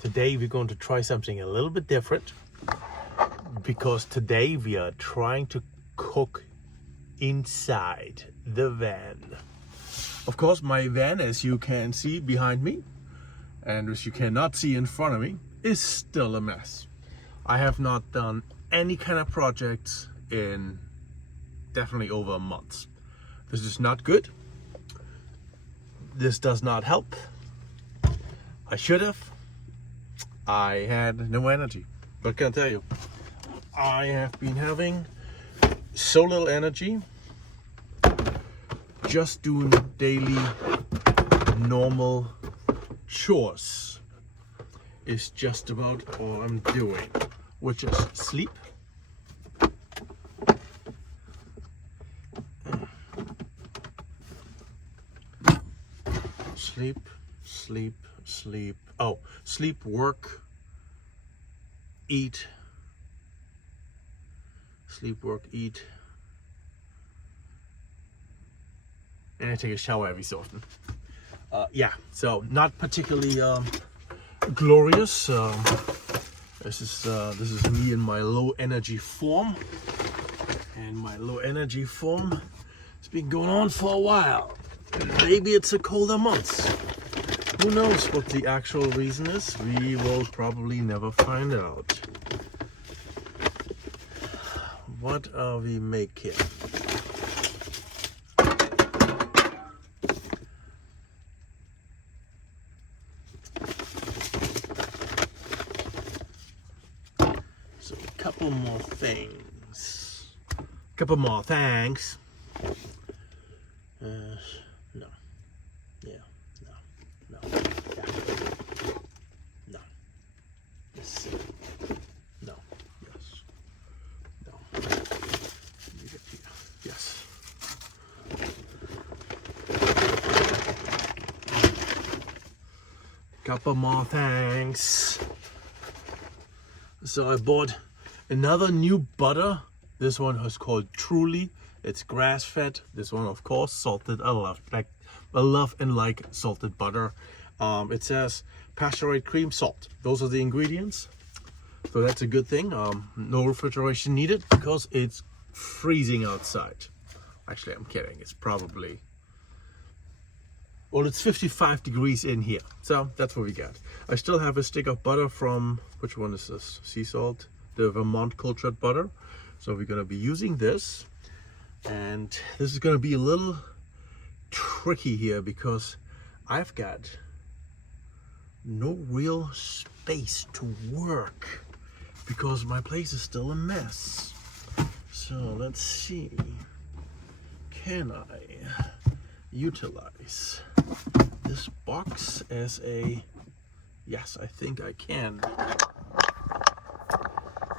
Today we're going to try something a little bit different, because today we are trying to cook inside the van. Of course, my van, as you can see behind me, and as you cannot see in front of me, is still a mess. I have not done any kind of projects in definitely over a month. This is not good. This does not help. I should have. I had no energy. But can I tell you, I have been having so little energy. Just doing daily normal chores is just about all I'm doing, which is sleep, sleep. Oh, sleep, work, eat. Sleep, work, eat. And I take a shower every so often. Yeah, so not particularly glorious. This is me in my low energy form, and my low energy form has been going on for a while. Maybe it's a colder month. Who knows what the actual reason is? We will probably never find out. What are we making? So a couple more things. Couple more thanks. No. Yeah. No. Yeah. No. Yes. No. Yes. No. Leave it here. Yes. Couple more thanks. So I bought another new butter. This one is called Truly. It's grass-fed. This one, of course, salted. I love and like salted butter. It says pasture-raised cream, salt. Those are the ingredients. So that's a good thing. No refrigeration needed because it's freezing outside. Actually, I'm kidding. It's probably, well, it's 55 degrees in here. So that's what we got. I still have a stick of butter from, which one is this? Sea salt, the Vermont cultured butter. So we're going to be using this. And this is going to be a little tricky here because I've got no real space to work because my place is still a mess. So let's see, can I utilize this box as a, yes, I think I can.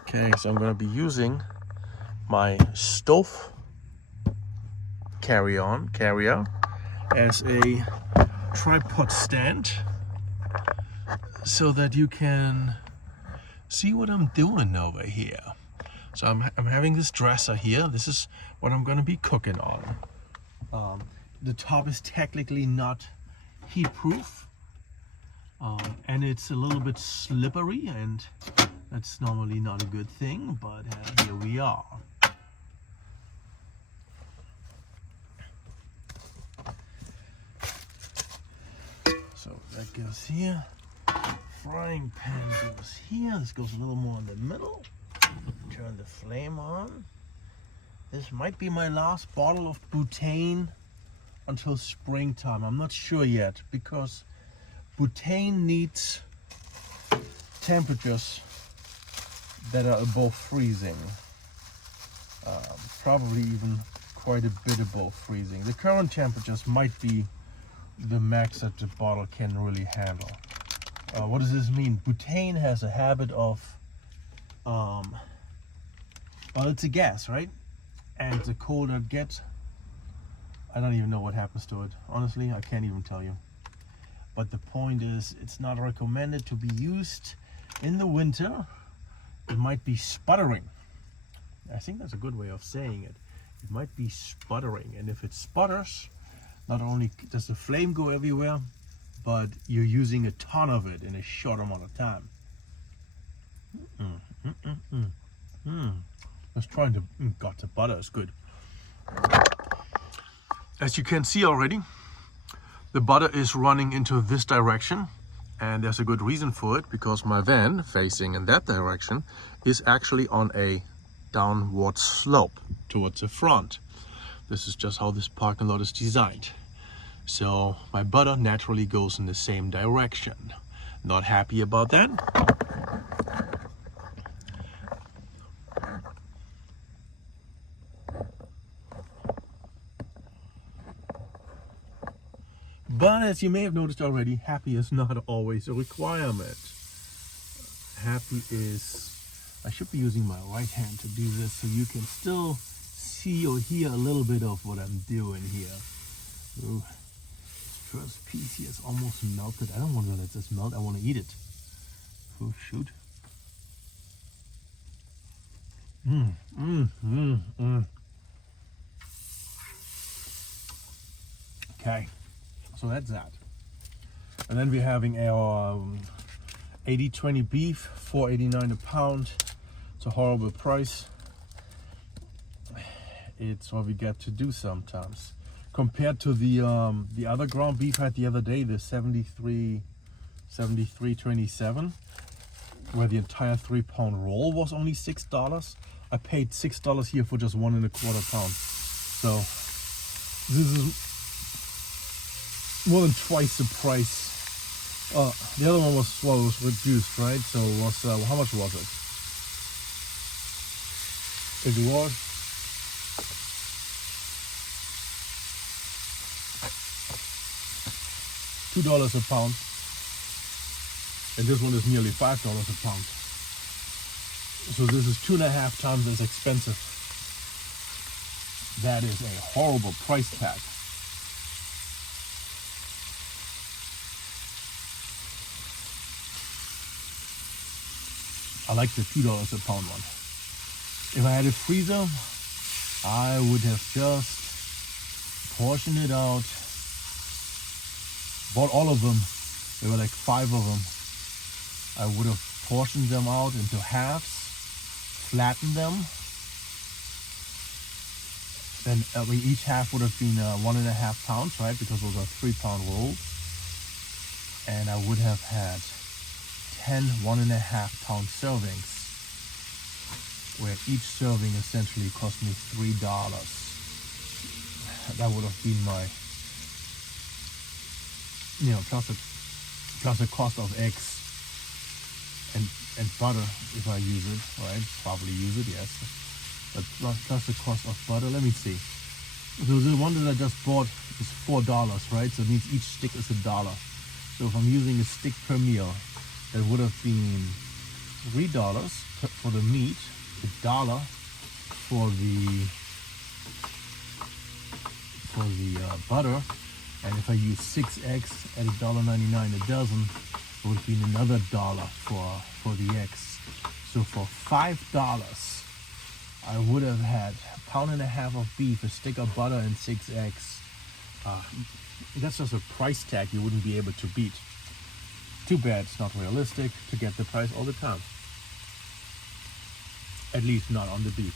Okay, so I'm going to be using my stove carrier as a tripod stand so that you can see what I'm doing over here. So I'm having this dresser here. This is what I'm going to be cooking on. The top is technically not heat proof, and it's a little bit slippery, and that's normally not a good thing, but here we are. So that goes here. Frying pan goes here. This goes a little more in the middle. Turn the flame on. This might be my last bottle of butane until springtime. I'm not sure yet because butane needs temperatures that are above freezing. Probably even quite a bit above freezing. The current temperatures might be the max that the bottle can really handle. What does this mean? Butane has a habit of, well, it's a gas, right? And the colder it gets, I don't even know what happens to it. Honestly, I can't even tell you. But the point is, it's not recommended to be used in the winter. It might be sputtering. I think that's a good way of saying it. It might be sputtering, and if it sputters, not only does the flame go everywhere, but you're using a ton of it in a short amount of time. Let's try the God, the butter is good. As you can see already, the butter is running into this direction, and there's a good reason for it, because my van facing in that direction is actually on a downward slope towards the front. This is just how this parking lot is designed. So my butter naturally goes in the same direction. Not happy about that. But as you may have noticed already, happy is not always a requirement. Happy is, I should be using my right hand to do this so you can still see or hear a little bit of what I'm doing here. Ooh, this first piece here is almost melted. I don't want to let this melt, I want to eat it. Oh shoot. Okay. So that's that. And then we're having our 80/20 beef, $4.89 a pound. It's a horrible price. It's what we get to do sometimes. Compared to the other ground beef I had the other day, the 73.27, where the entire 3-pound roll was only $6. I paid $6 here for just 1 1/4 pound. So this is more than twice the price. The other one was reduced, right? So it was how much was it? It was $2 a pound, and this one is nearly $5 a pound. So this is 2.5 times as expensive. That is a horrible price tag. I like the $2 a pound one. If I had a freezer, I would have just portioned it out. Bought all of them. There were like 5 of them. I would have portioned them out into halves, flattened them. Then each half would have been 1.5 pounds, right? Because those are 3-pound rolls. And I would have had 10 1.5 pound servings, where each serving essentially cost me $3. That would have been my, plus the cost of eggs and butter if I use it, right? Probably use it, yes. But plus the cost of butter. Let me see. So the one that I just bought is $4, right? So it means each stick is $1. So if I'm using a stick per meal, that would have been $3 for the meat, $1 for the butter, and if I use 6 eggs at $1.99 a dozen, it would have been another $1 for the eggs. So for $5, I would have had 1.5 pounds of beef, a stick of butter, and 6 eggs. That's just a price tag you wouldn't be able to beat. Too bad it's not realistic to get the price all the time. At least not on the beef.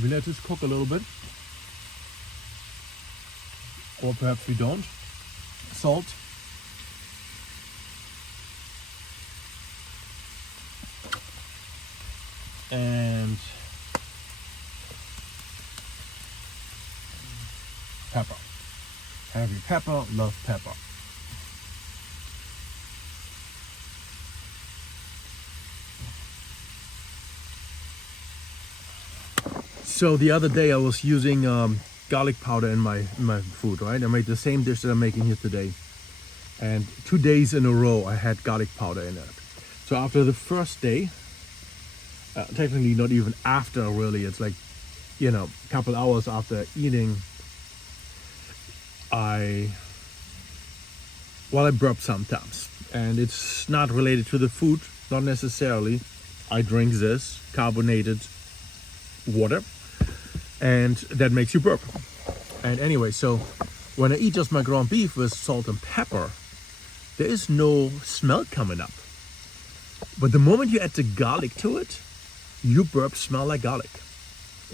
We let this cook a little bit. Or perhaps we don't. Salt. And pepper. Heavy pepper, love pepper. So the other day I was using garlic powder in my food, right? I made the same dish that I'm making here today. And 2 days in a row I had garlic powder in it. So after the first day, technically not even after really, it's like, a couple hours after eating, I burp sometimes, and it's not related to the food, not necessarily. I drink this carbonated water, and that makes you burp. And anyway, so when I eat just my ground beef with salt and pepper, there is no smell coming up. But the moment you add the garlic to it, your burps smell like garlic,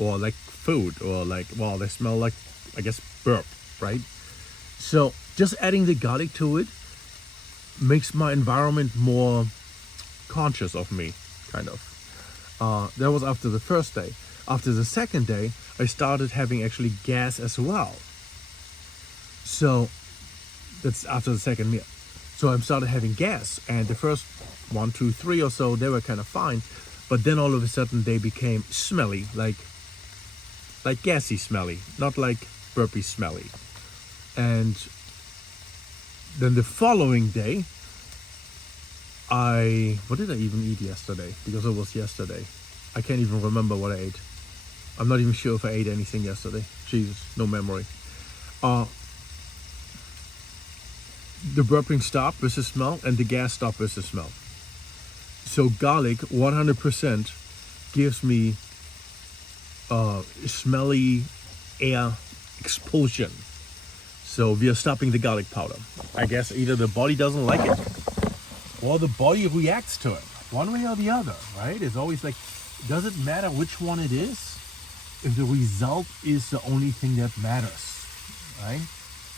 or like food, or like, well, they smell like, I guess, burp, right? So just adding the garlic to it makes my environment more conscious of me, kind of. That was after the first day. After the second day, I started having actually gas as well. So that's after the second meal. So I started having gas, and the first 1, 2, 3 or so, they were kind of fine. But then all of a sudden they became smelly, like gassy smelly, not like burpy smelly. And then the following day, what did I even eat yesterday? Because it was yesterday. I can't even remember what I ate. I'm not even sure if I ate anything yesterday. Jesus, no memory. The burping stopped with the smell, and the gas stopped with the smell. So garlic 100% gives me smelly air expulsion. So we are stopping the garlic powder. I guess either the body doesn't like it or the body reacts to it. One way or the other, right? It's always like, does it matter which one it is if the result is the only thing that matters, right?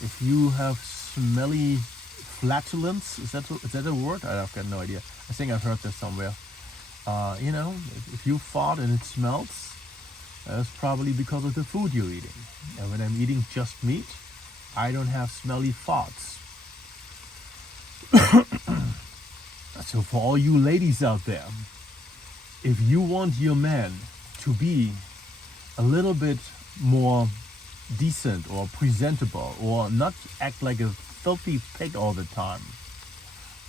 If you have smelly flatulence, is that a word? I've got no idea. I think I've heard this somewhere. You know, if you fart and it smells, that's probably because of the food you're eating. And when I'm eating just meat, I don't have smelly farts. So for all you ladies out there, if you want your man to be a little bit more decent or presentable, or not act like a filthy pig all the time,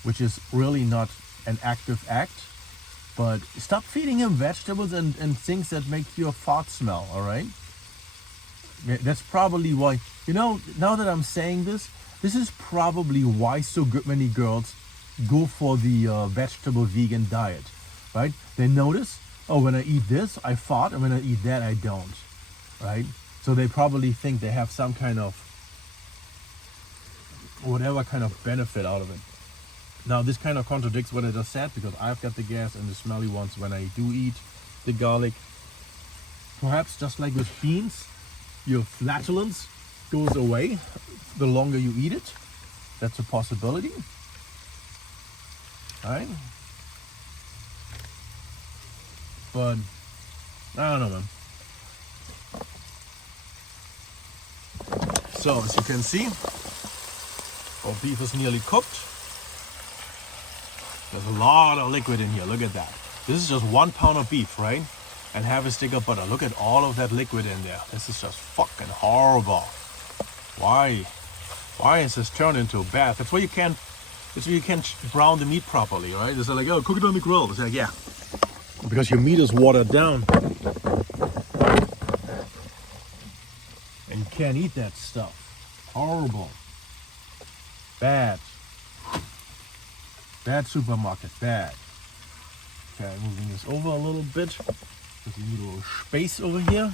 which is really not an active act, but stop feeding him vegetables and things that make your fart smell, all right? That's probably why, you know, now that I'm saying this is probably why so many girls go for the vegetable vegan diet, right? They notice, oh, when I eat this, I fart, and when I eat that, I don't, right? So they probably think they have some kind of, whatever kind of benefit out of it. Now, this kind of contradicts what I just said, because I've got the gas and the smelly ones when I do eat the garlic. Perhaps just like with beans, your flatulence goes away the longer you eat it. That's a possibility. All right? But I don't know, man. So, as you can see, our beef is nearly cooked. There's a lot of liquid in here. Look at that. This is just 1 pound of beef, right? And half a stick of butter. Look at all of that liquid in there. This is just fucking horrible. Why is this turned into a bath? That's why you can't brown the meat properly, right? It's like, oh, cook it on the grill. It's like, yeah, because your meat is watered down, and you can't eat that stuff. Horrible. Bad supermarket, bad. Okay, moving this over a little bit, because we need a little space over here,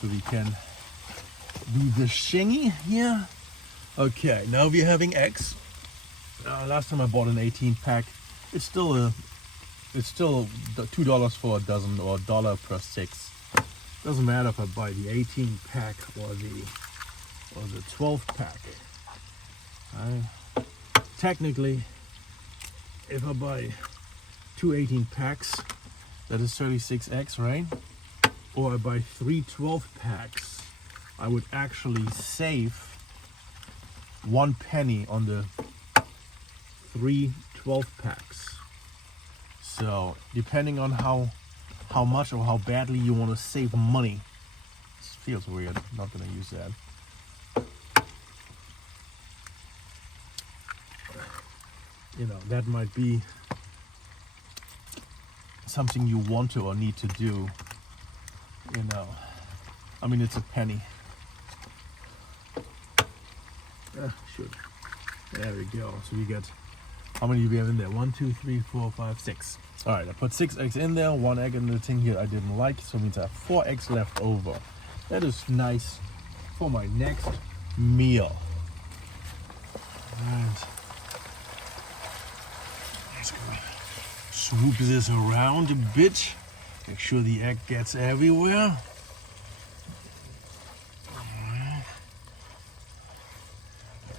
so we can do the shingy here. Okay, now we're having eggs. Last time I bought an 18 pack. It's still $2 for a dozen, or $1 per 6. Doesn't matter if I buy the 18 pack or the 12 pack. Technically, if I buy 2 18 packs, that is 36 eggs, right? Or I buy 3 12 packs, I would actually save 1 penny on the 3 12 packs. So depending on how much or how badly you want to save money. This feels weird. I'm not gonna use that. You know, that might be something you want to or need to do. You know, I mean, it's a penny. Should. There we go. So we get, how many do we have in there? 1, 2, 3, 4, 5, 6. All right, I put 6 eggs in there. 1 egg in the thing here I didn't like, so it means I have 4 eggs left over. That is nice for my next meal. And let's go swoop this around a bit. Make sure the egg gets everywhere.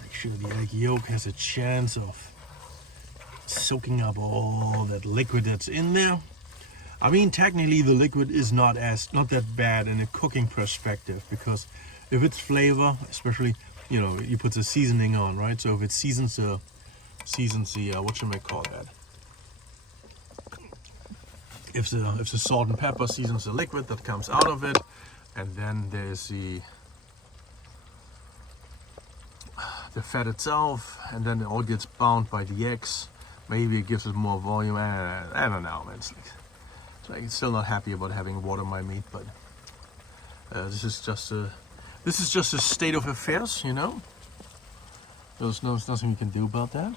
Make sure the egg yolk has a chance of soaking up all that liquid that's in there. I mean, technically the liquid is not that bad in a cooking perspective, because if it's flavor, especially, you know, you put the seasoning on, right? So if it seasons the what should I call that? If the salt and pepper seasons the liquid that comes out of it, and then there's the fat itself, and then it all gets bound by the eggs. Maybe it gives it more volume. I don't know, man. It's like I'm still not happy about having water in my meat, but this is just a state of affairs, you know. There's nothing you can do about that.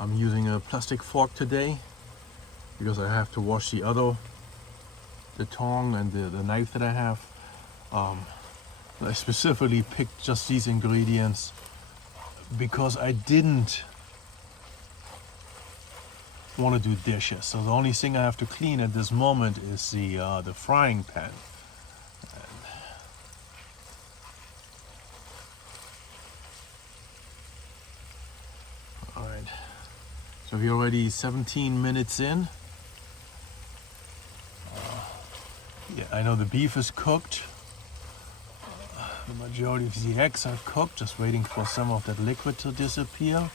I'm using a plastic fork today because I have to wash the tongue and the knife that I have. I specifically picked just these ingredients because I didn't want to do dishes. So the only thing I have to clean at this moment is the frying pan. All right. So we're already 17 minutes in. Yeah, I know the beef is cooked. The majority of the eggs are cooked, just waiting for some of that liquid to disappear.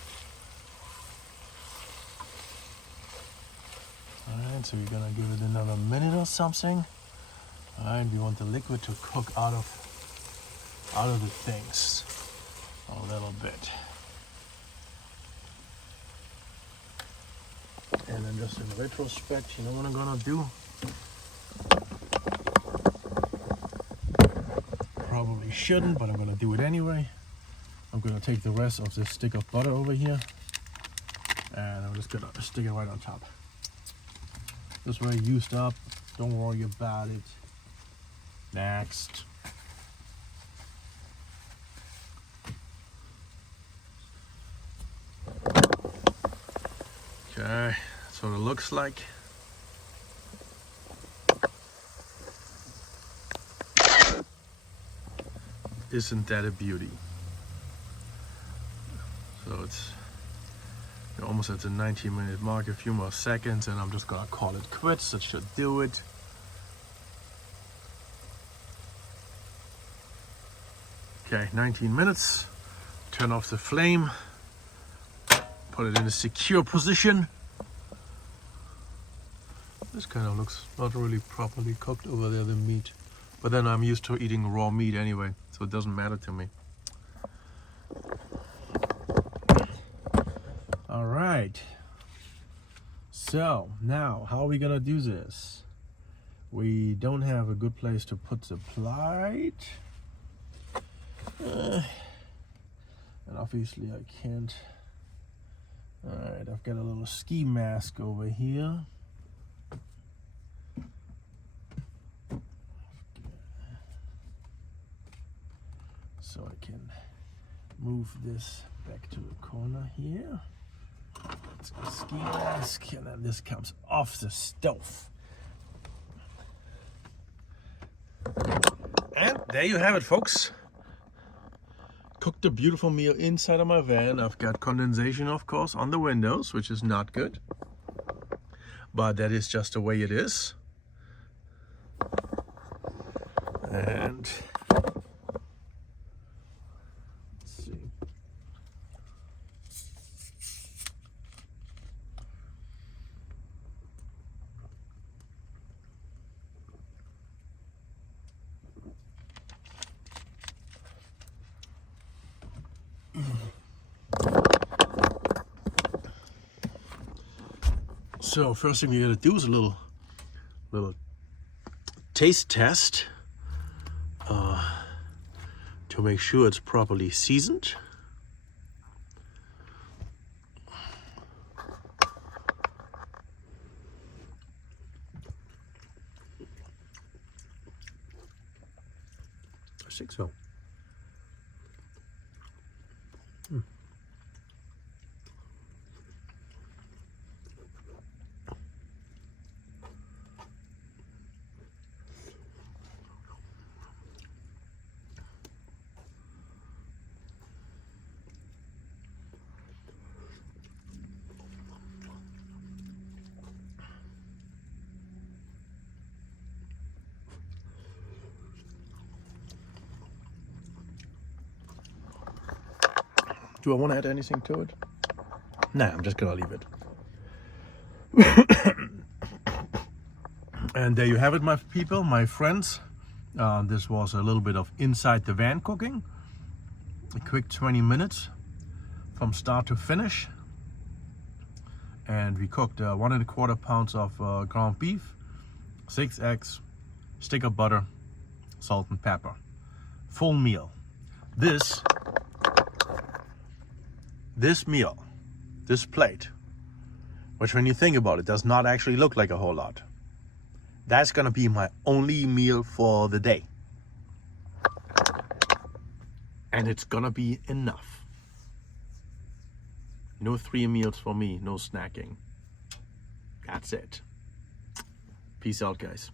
Alright, so we're gonna give it another minute or something. Alright, we want the liquid to cook out of the things a little bit. And then just in retrospect, you know what I'm gonna do? Probably shouldn't, but I'm gonna do it anyway. I'm gonna take the rest of this stick of butter over here, and I'm just gonna stick it right on top. This way used up, don't worry about it. Next. Okay, that's what it looks like. Isn't that a beauty? So it's almost at the 19-minute mark, a few more seconds, and I'm just gonna call it quits. That should do it. Okay, 19 minutes. Turn off the flame. Put it in a secure position. This kind of looks not really properly cooked over there, the meat. But then I'm used to eating raw meat anyway, so it doesn't matter to me. All right. So now, how are we gonna do this? We don't have a good place to put the plate. And obviously I can't. All right, I've got a little ski mask over here. So I can move this back to the corner here. Let's go ski mask, and then this comes off the stove. And there you have it, folks. Cooked a beautiful meal inside of my van. I've got condensation, of course, on the windows, which is not good. But that is just the way it is. And let's see. So first thing we gotta do is a little taste test to make sure it's properly seasoned. I think so. Do I want to add anything to it? Nah, I'm just gonna leave it. And there you have it, my people, my friends. This was a little bit of inside the van cooking. A quick 20 minutes from start to finish. And we cooked 1¼ pounds of ground beef, 6 eggs, stick of butter, salt and pepper. Full meal. This meal, this plate, which when you think about it, does not actually look like a whole lot. That's gonna be my only meal for the day. And it's gonna be enough. No 3 meals for me, no snacking. That's it. Peace out, guys.